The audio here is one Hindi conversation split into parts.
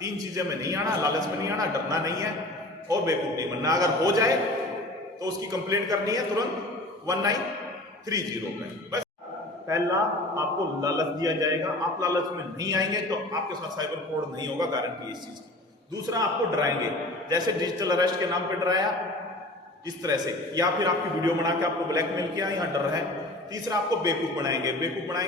तीन चीजें में नहीं आना, लालच में नहीं आना, डरना नहीं है और बेवकूफ नहीं बनना। अगर हो जाए तो उसकी कंप्लेंट करनी है तुरंत 1930 में। बस पहला आपको लालच दिया जाएगा, आप लालच में नहीं आएंगे तो आपके साथ साइबर फ्रॉड नहीं होगा, गारंटी है इस चीज की। दूसरा, आपको डराएंगे, जैसे डिजिटल अरेस्ट के नाम पे डराया इस तरह से, या फिर आपकी वीडियो बना के आपको ब्लैकमेल किया, यहाँ डर है। तीसरा, आपको बेवकूफ बनाएंगे,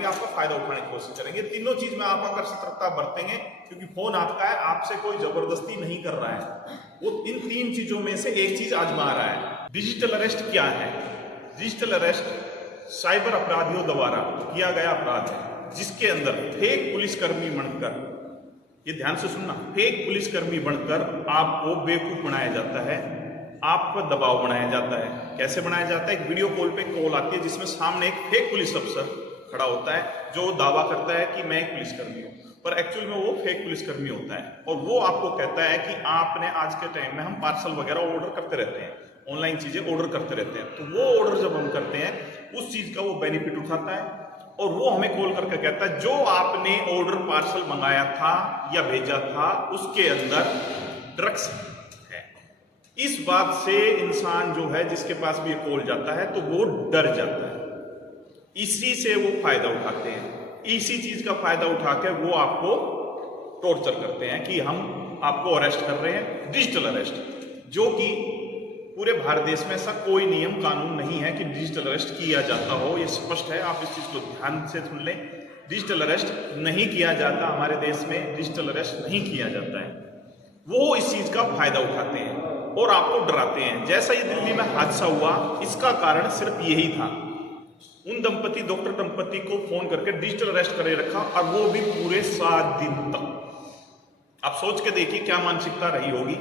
आपका फायदा उठाने की कोशिश करेंगे। तीनों चीज में आप अगर सतर्कता बरतेंगे, क्योंकि फोन आपका है, आपसे कोई जबरदस्ती नहीं कर रहा है, वो इन तीन चीजों में से एक चीज आजमा रहा है। डिजिटल अरेस्ट क्या है? डिजिटल अरेस्ट साइबर अपराधियों द्वारा किया गया अपराध है, जिसके अंदर फेक पुलिसकर्मी बनकर, ये ध्यान से सुनना, फेक पुलिसकर्मी बनकर आपको बेवकूफ बनाया जाता है, आप पर दबाव बनाया जाता है। कैसे बनाया जाता है? एक वीडियो कॉल पे कॉल आती है जिसमें सामने एक फेक पुलिस अफसर खड़ा होता है जो दावा करता है कि मैं एक पुलिसकर्मी हूँ, पर एक्चुअल में वो फेक पुलिसकर्मी होता है। और वो आपको कहता है कि आपने, आज के टाइम में हम पार्सल वगैरह ऑर्डर करते रहते हैं, ऑनलाइन चीजें ऑर्डर करते रहते हैं, तो वो ऑर्डर जब हम करते हैं उस चीज का वो बेनिफिट उठाता है और वो हमें कॉल करके कहता है जो आपने ऑर्डर पार्सल मंगाया था या भेजा था उसके अंदर ड्रग्स है। इस बात से इंसान जो है, जिसके पास भी कॉल जाता है, तो वो डर जाता है। इसी से वो फायदा उठाते हैं, इसी चीज का फायदा उठा के वो आपको टॉर्चर करते हैं कि हम आपको अरेस्ट कर रहे हैं, डिजिटल अरेस्ट, जो कि पूरे भारत देश में ऐसा कोई नियम कानून नहीं है कि डिजिटल अरेस्ट किया जाता हो, ये स्पष्ट है, आप इस चीज को ध्यान से सुन लें। डिजिटल अरेस्ट नहीं किया जाता, हमारे देश में डिजिटल अरेस्ट नहीं किया जाता है। वो इस चीज का फायदा उठाते हैं और आपको डराते हैं। जैसा ये दिल्ली में हादसा हुआ, इसका कारण सिर्फ यही था, उन दंपति, डॉक्टर दंपति को फोन करके डिजिटल अरेस्ट करे रखा, और वो भी पूरे 7 दिन तक। आप सोच के देखिए क्या मानसिकता रही होगी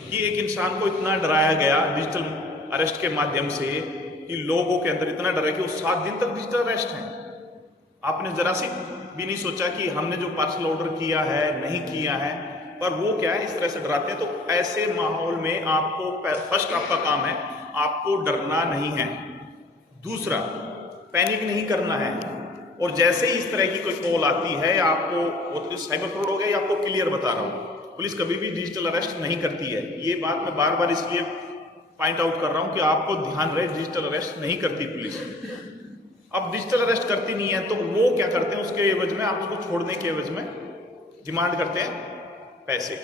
कि एक इंसान को इतना डराया गया डिजिटल अरेस्ट के माध्यम से कि लोगों के अंदर इतना डर है कि वो 7 दिन तक डिजिटल अरेस्ट है। आपने जरा सी भी नहीं सोचा कि हमने जो पार्सल ऑर्डर किया है नहीं किया है, पर वो क्या है, इस तरह से डराते हैं। तो ऐसे माहौल में आपको फर्स्ट आपका काम है, आपको डरना नहीं है। दूसरा, पैनिक नहीं करना है। और जैसे ही इस तरह की कोई कॉल आती है, आपको वो साइबर फ्रॉड हो गया, या आपको क्लियर बता रहा हूं, पुलिस कभी भी डिजिटल अरेस्ट नहीं करती है। ये बात मैं बार बार इसलिए पॉइंट आउट कर रहा हूं कि आपको ध्यान रहे, डिजिटल अरेस्ट नहीं करती पुलिस। अब डिजिटल अरेस्ट करती नहीं है तो वो क्या करते हैं, उसके एवज में, आप उसको छोड़ने के एवज में डिमांड करते हैं पैसे।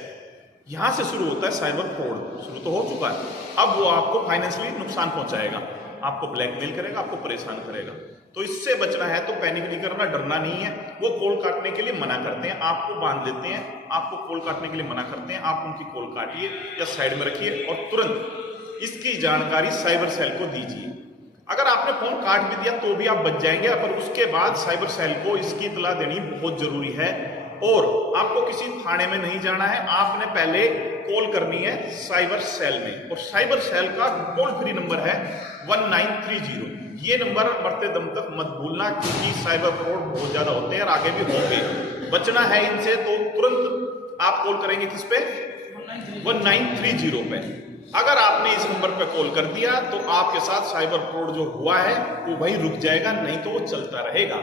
यहां से शुरू होता है साइबर फ्रॉड, शुरू तो हो चुका है। अब वो आपको फाइनेंशियली नुकसान पहुंचाएगा, आपको ब्लैकमेल करेगा, आपको परेशान करेगा। तो इससे बचना है तो पैनिक नहीं करना, डरना नहीं है। वो कॉल काटने के लिए मना करते हैं, आपको बांध लेते हैं, आपको कॉल काटने के लिए मना करते हैं, आप उनकी कॉल काटिए या साइड में रखिए और तुरंत इसकी जानकारी साइबर सेल को दीजिए। अगर आपने फोन काट भी दिया तो भी आप बच जाएंगे, पर उसके बाद साइबर सेल को इसकी इतला देनी बहुत जरूरी है। और आपको किसी थाने में नहीं जाना है, आपने पहले कॉल करनी है साइबर सेल में, और साइबर सेल का टोल फ्री नंबर है 1930। ये नंबर मरते दम तक मत भूलना, क्योंकि साइबर फ्रॉड बहुत ज्यादा होते हैं और आगे भी होंगे। बचना है इनसे तो तुरंत आप कॉल करेंगे किस पे? 1930 पे। अगर आपने इस नंबर पे कॉल कर दिया तो आपके साथ साइबर फ्रॉड जो हुआ है वो वहीं रुक जाएगा, नहीं तो वो चलता रहेगा।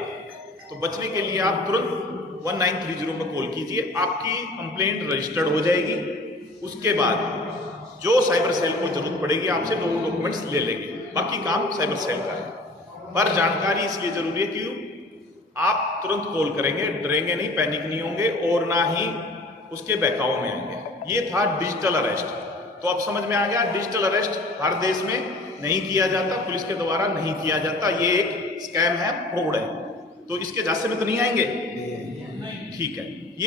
तो बचने के लिए आप तुरंत 1930 पे कॉल कीजिए, आपकी कंप्लेंट रजिस्टर्ड हो जाएगी। उसके बाद जो साइबर सेल को जरूरत पड़ेगी आपसे डॉक्यूमेंट्स ले लेंगे, बाकी काम साइबर सेल का है। पर जानकारी इसलिए जरूरी है कि आप तुरंत कॉल करेंगे, डरेंगे नहीं, पैनिक नहीं होंगे और ना ही उसके बहकाव में आएंगे। ये था डिजिटल अरेस्ट। तो अब समझ में आ गया, डिजिटल अरेस्ट हर देश में नहीं किया जाता, पुलिस के द्वारा नहीं किया जाता, ये एक स्कैम है, फ्रॉड है। तो इसके झांसे में तो नहीं आएंगे, ठीक है।